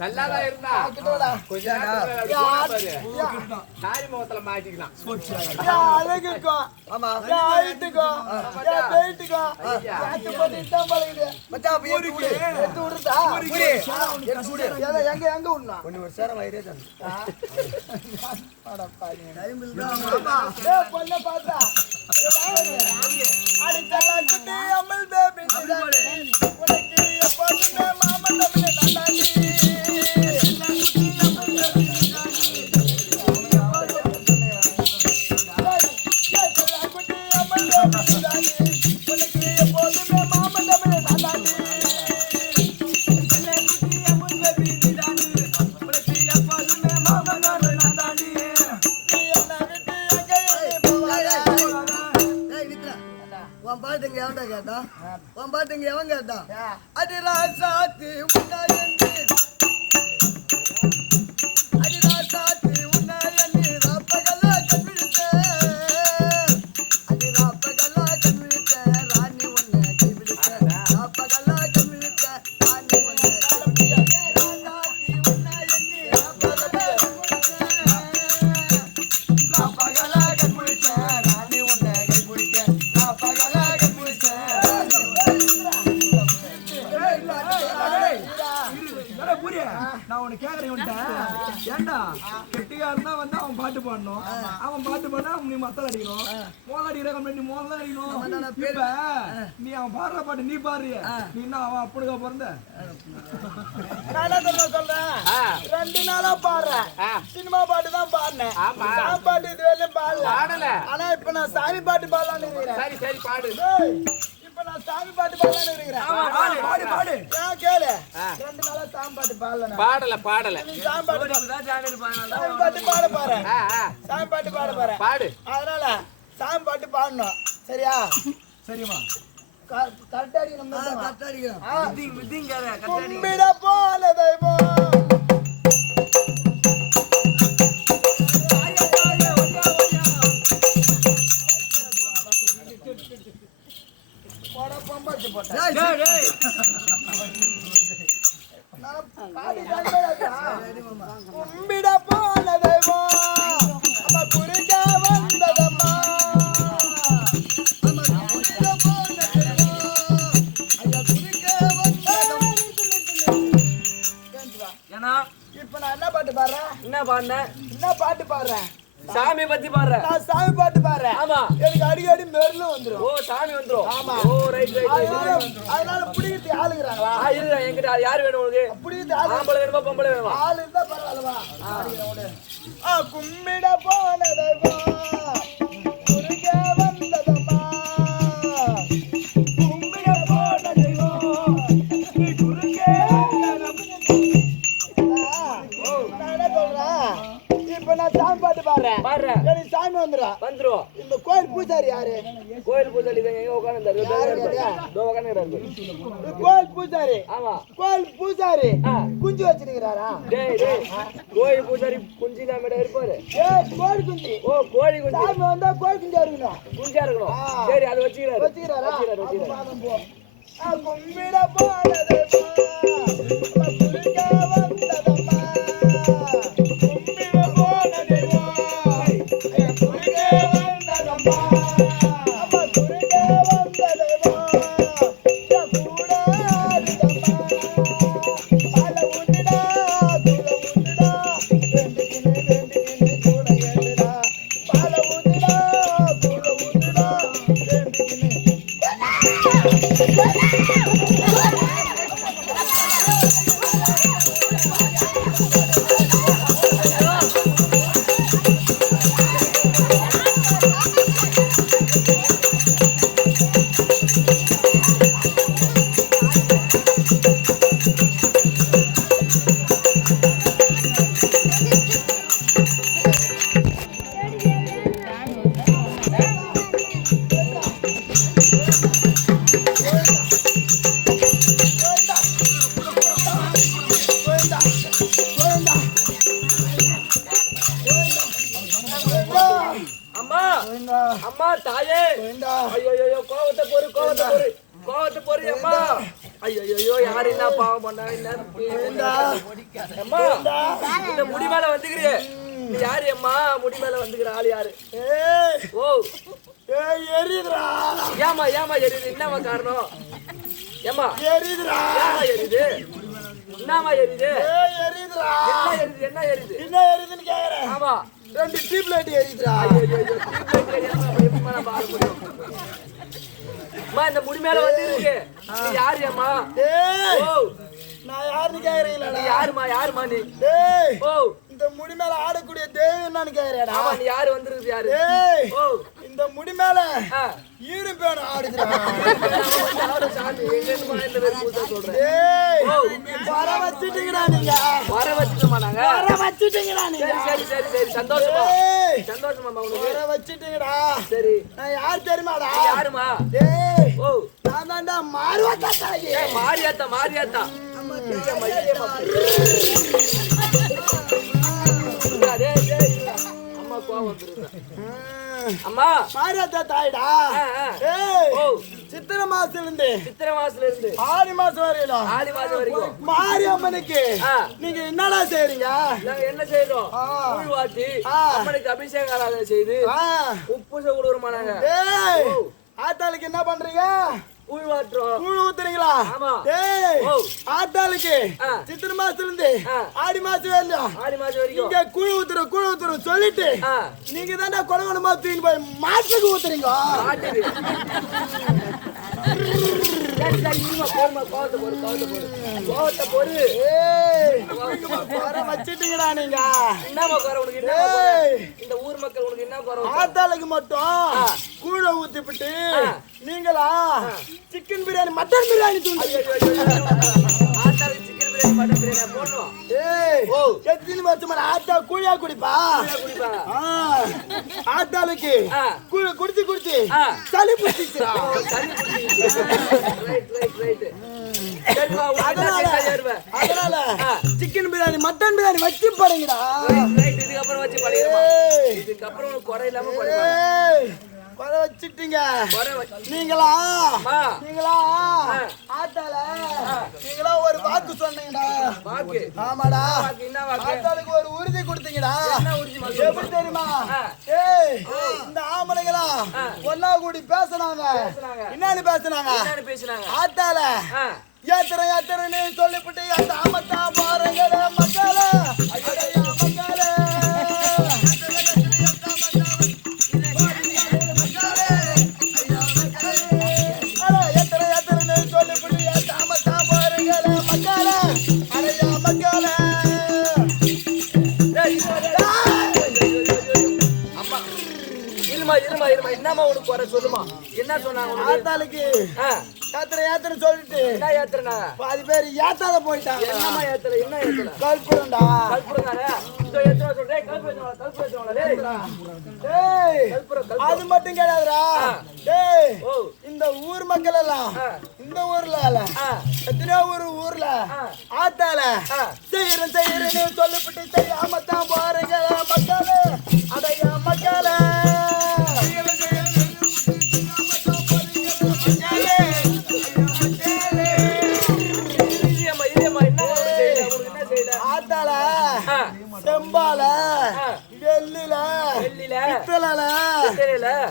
நல்லாதான் இருந்தா நாரி முகத்துல மாட்டிக்கலாம் பாட்டுங்க எவன் கேட்டா அடி ராசாத்தி உன்னாயந்தி அடி ராசாத்தி உன்னாயந்தி ராப்பகலா கண்விழித்த அடி ராப்பகலா கண்விழித்த ராணி உன்னை கைவிழித்த ராப்பகலா கண்விழித்த ராணி உன்னை கைவிழித்த ராசாத்தி உன்னாயந்தி ராப்பகலா கண்விழித்த ராணி உன்னை கைவிழித்த ராப்பகலா நான் உனக்கு கேக்குறேன் ஏண்டா கெட்டிக்காரனா வந்து அவன் பாட்டு பாடணும் அவன் பாட்டு பாடினா நீ மத்தல் அடிக்கணும் மோதல் அடிக்கிற கம்பெனி மோதல் அடிக்கணும் இப்ப நீ அவன் பாடுற பாட்டு நீ பாடுறிய நீ என்ன அவன் அப்படிக்கா பிறந்த சொல்றேன் 2 நாளா பாடுறேன் சினிமா பாட்டு தான் பாடினேன் பாட்டு இது வரையும் பாடல ஆனா இப்ப நான் சாமி பாட்டு பாடலான்னு இருக்கிறேன் சரி பாடு இப்ப நான் சாமி பாட்டு பாடலான்னு இருக்கிறேன் பாடு ஏன் கேளு 2 நாளா சாமி பாட்டு பாடல சாமி பாட்டு பாட போறேன் சாமி பாட்டு பாட போறேன் பாடு அதனால சாமி பாட்டு பாடணும் சரியா சரிமா கரெக்டா அடிக்கணும் கரெக்டா அடிக்கணும் கும்பிட போல தெய்வம் கும்பிட போல தெய்வம் அம்மா குறுக்க வந்ததம்மா கும்பிட போல தெய்வம் பாடுன? என்ன பாட்டு பாடுறேன்? சாமி பத்தி பாடுற? நான் சாமி பாட்டு பாடுறேன். ஆமா. எனக்கு அடிக்கடி மெர்லும் வந்துரும். ஓ சாமி வந்துரும். ஆமா. ஓ ரைட். அதனால புடிக்கிட்டு ஆளுங்கறாங்களா? இருடா என்கிட்ட யார் வேணும் உனக்கு? புடிக்கிட்டு ஆளு. ஆம்பளை வேணுமா பொம்பளை வேணுமா? ஆளு இருந்தா பரவாயில்லவா? கும்மிட போனதவா குறுக்க வந்ததம்மா கும்மிட போனதவா குறுக்க இப்ப நான் சாமி பாட்டு பாடுறேன். எனக்கு சாமி வந்துரும். இந்த கோயில் பூசாரி யாரு? கோயில் பூசாரி எங்க உட்கார்ந்து கோயில் பூசாரி. ஆமா. கோயில் பூசாரி குஞ்சு வச்சிருக்கிறாரா? கோயில் பூசாரி குஞ்சு தான் இருப்பாரு. கோழி குஞ்சு. ஓ கோழி குஞ்சு. சாமி வந்தா கோழி குஞ்சா இருக்கணும். குஞ்சா இருக்கணும். சரி அது வச்சுக்கிறாரா? கும்பிட போனதே அம்மா தாயே ஐயோ கோவத்தை பொறு அம்மா ஐயோ யாரு என்ன பாவம் பண்ணா அம்மா இந்த முடி மேல வந்துக்கிறே நீ யாரு அம்மா முடி மேல வந்துக்கிற ஆள் யாரு? ஓ எரியுதுடா. ஏமா எரியுது? என்னமா காரணம்? ஏமா எரியுதுடா. எரியுது? என்னமா எரியுது? எரியுதுடா. என்ன எரியுது? என்ன எரியுதுன்னு கேக்குறேன். ஆமா 2 டியூப் லைட் எரியுதுடா. அம்மா இந்த முடி மேல வந்து இருக்கு நீ யாரு அம்மா? ஓ நான் யாருன்னு கேக்குறீங்களா? நீ யாருமா நீ? ஓ இந்த முடி மேல ஆடக்கூடிய தெய்வம் என்னன்னு கேக்குறேடா? ஆமா நீ யாரு வந்திருக்கு யாரு? ஓ இந்த முடி மேல ஈரும் பேணும் ஆடுதுடா. சாமி எங்கேன்னு இந்த பேர் பூசா சொல்றேன். வர வச்சிட்டீங்கடா நீங்க. வர வச்சிட்டோமா நாங்க? வர வச்சிட்டீங்கடா நீங்க. சரி சந்தோஷமா உனக்கு வர வச்சிட்டீங்கடா. சரி நான் யார் தெரியுமாடா? யாருமா? ஓ நான் தான்டா மாரியாத்தா தாயி. மாரியாத்தா அம்மா கோவம் வந்துருங்க. அம்மா மாரியாத்தா தாயிடா. சித்திரை மாசத்துல இருந்து ஆடி மாசம் வரைக்கும் மாரியம்மனுக்கு நீங்க என்னடா செய்றீங்க? நாங்க என்ன செய்யறோம்? கூழ் வாட்டி அம்மனுக்கு அபிஷேகம் ஆராதனை செய்து உப்பு கொடுக்குறோமா நாங்க. ஆத்தாளுக்கு என்ன பண்றீங்க? கூழ் வாட்டுறோம். கூழ் ஊத்துறீங்களா? ஆத்தாளுக்கு சித்திரை மாசத்துல இருந்து ஆடி மாசம் வரைக்கும் இங்க கூழ் ஊத்துறோம் சொல்லிட்டு நீங்க தானே கொலகொலமா தூக்கிட்டு போய் மாட்டுக்கு ஊத்துறீங்க. வச்சிட்டீங்கடா நீங்க. இந்த ஊர் மக்கள் உனக்கு என்ன குறை? ஆத்தாளுக்கு மட்டும் கூழ ஊத்திவிட்டு நீங்களா சிக்கன் பிரியாணி மட்டன் பிரியாணி தூண்டு. ஆத்தாளுக்கு சிக்கன் பிரியாணி மட்டன் பிரியாணி போடணும். எத்தனை வருஷமா ஆத்தா கூழியா குடிப்பா? ஆத்தாளுக்கு குடிச்சு சளி பிடிச்சிச்சு. அதனால சிக்கன் பிரியாணி மட்டன் பிரியாணி வச்சு படுங்கடா. இதுக்கப்புறம் வச்சு படுங்க. இதுக்கப்புறம் குறை இல்லாம படுங்க. குறை வச்சுட்டீங்க நீங்களா ஆத்தால நீங்களா ஒரு வாக்கு சொன்னீங்கடா. ஆமாடா ஆத்தாளுக்கு ஒரு உறுதி கொடுத்தீங்கடா. எப்படி தெரியுமா? இந்த ஆம்பளைங்களா ஒன்னா கூடி பேசினாங்க. என்னன்னு பேசினாங்க? ஆத்தால ஏத்துறேன்னு சொல்லிவிட்டு அந்த ஆமத்தா பாருங்க மக்களே மக்களே என்னம்மா உனக்கு குறை சொல்லுமா? என்ன சொன்னாங்க உனக்கு? ஆத்தாளுக்கு ஏத்தனை சொல்லிட்டு என்ன ஏத்துறாங்க? பாதி பேர் ஏத்தாத போயிட்டாங்க. என்னம்மா ஏத்தல? என்ன ஏத்தல? கல்புரண்டா. கல்புரந்தானே? இதோ ஏத்துறா சொல்றேன். கல்புரம் ஏத்துறாங்களா? டேய் அது மட்டும் கிடையாதுடா. டேய் ஓ இந்த ஊர் மக்கள் எல்லாம் இந்த ஊர்ல எத்தனையோ ஊர்ல ஆத்தால செய்யறேன்னு சொல்லிவிட்டு தெரியாம தான் பாருங்க மக்களே, அடைய மக்களே. ஆத்தால செம்பால வெள்ளில பித்தளல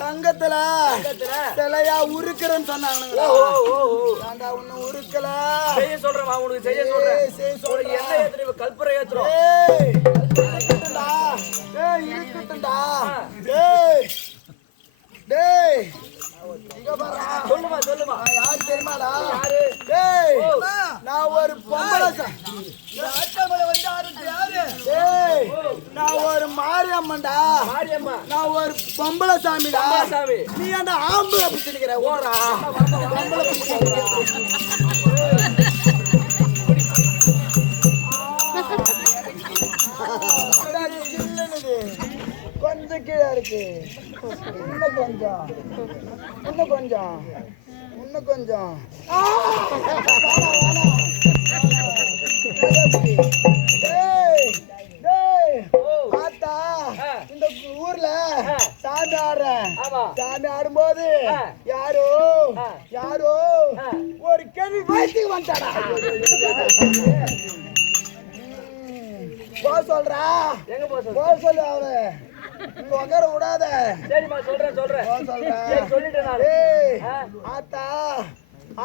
தங்கத்துல சிலையா உருக்குறேன்னு சொன்னாங்க. உன்னை உருக்கல செய்ய சொல்றேன், உனக்கு செய்ய சொல்றேன். என்ன ஏத்துற? கல்புரம் ஏத்துறோம். இருக்கட்டும்டா. டேய் சொல்லுமா சொல்லுமா. யார் தெரியுமாடா? டேய் நான் ஒரு பொம்பளை டேய் நான் ஒரு மாரியம்மன்டா. மாரியம்மா நான் ஒரு பொம்பளை சாமிடா. சாமி நீ அந்த ஆம்பளை பிடிச்சு நிக்கிற ஓரா பொம்பளை கொஞ்சம் கீழே இருக்கு. இன்னும் கொஞ்சம் இன்னும் கொஞ்சம் இன்னும் கொஞ்சம் பார்த்தா இந்த ஊர்ல சாமி ஆடுறேன். சாமி ஆடும்போது யாரோ யாரோ ஒரு கேள்வி வயசுக்கு வந்துட்டாடா. சொல்றா எங்க போ சொல்லு. அவரு இங்க உட்கார விடாத. சரிம்மா சொல்றேன் சொல்லிட்டேன் நான். ஆத்தா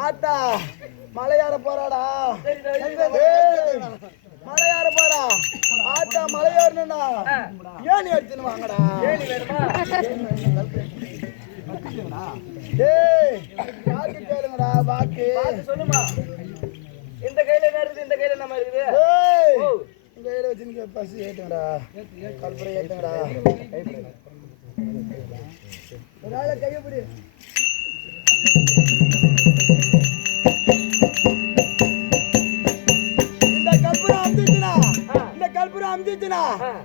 ஆத்தா மலையாற போறாடா. மலையாற போறா. ஆத்தா மலையாறணும்னா ஏணி எடுத்துன்னு வாங்கடா. வாக்கு கேளுங்கடா. வாக்கு சொல்லுமா. இந்த கையில என்ன இருக்குது? இந்த கையில நம்ம இருக்குது. இந்த கையில வச்சுன்னு பசி ஏத்துங்கடா. கல்புரை ஏத்துங்கடா. கையப்படி இந்த கல்புரம் அமிச்சுனா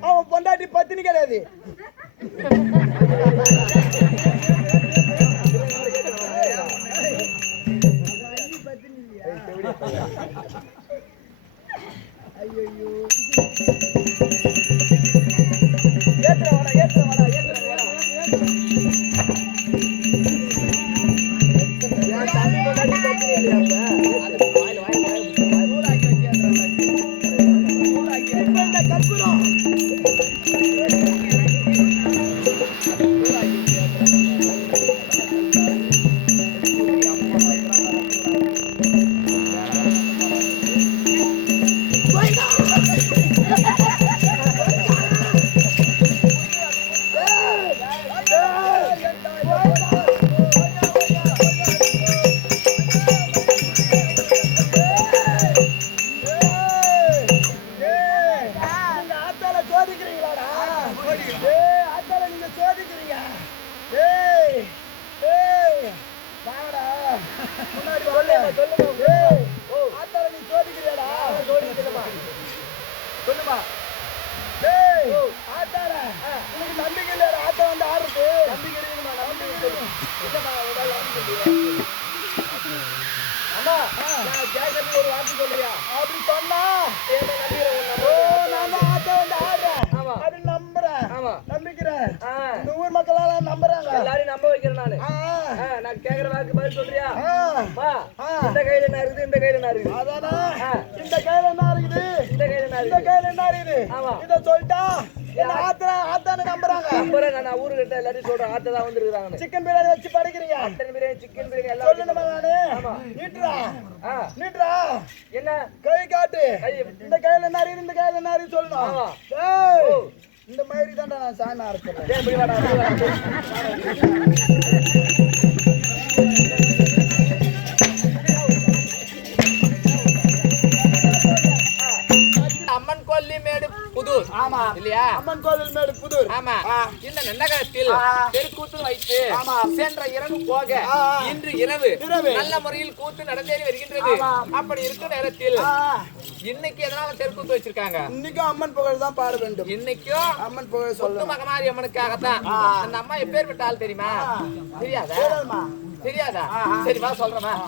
அவன் பொண்டாட்டி பத்தினி கிடையாது. ஐயோ சிக்கன் பிரியாணி வச்சு படிக்கிறீங்க. சிக்கன் பிரியாணி என்ன கை காட்டு. இந்த கையில என்ன இருக்குது? இந்த கையில என்ன இருக்குது சொல்லணும். இந்த மாதிரி தான் நான் சாமி அரைச்சேன். அம்மன் கொல்லி மேடு புதூர். ஆமா இல்லையா? அம்மன் கோவில் மேடு புதூர். ஆமா இந்த நன்னகரத்தில் தெருக்கூத்து வைத்து சென்ற இரவு போக இன்று இரவு நல்ல முறையில் கூத்து நடந்தேறி வருகின்றது. அப்படி இருக்கும் நேரத்தில் இன்னைக்கு எதனால தெருக்கூத்து வச்சிருக்காங்க? இன்னைக்கும் அம்மன் புகழ் தான் பாட வேண்டும். இன்னைக்கும் அம்மன் புகழ் சொத்து மகமாரி அம்மனுக்காகத்தான். அந்த அம்மா எப்பேற்பட்ட ஆள் தெரியுமா? தெரியாதா? தெரியாதா? சரி வா சொல்றேன்.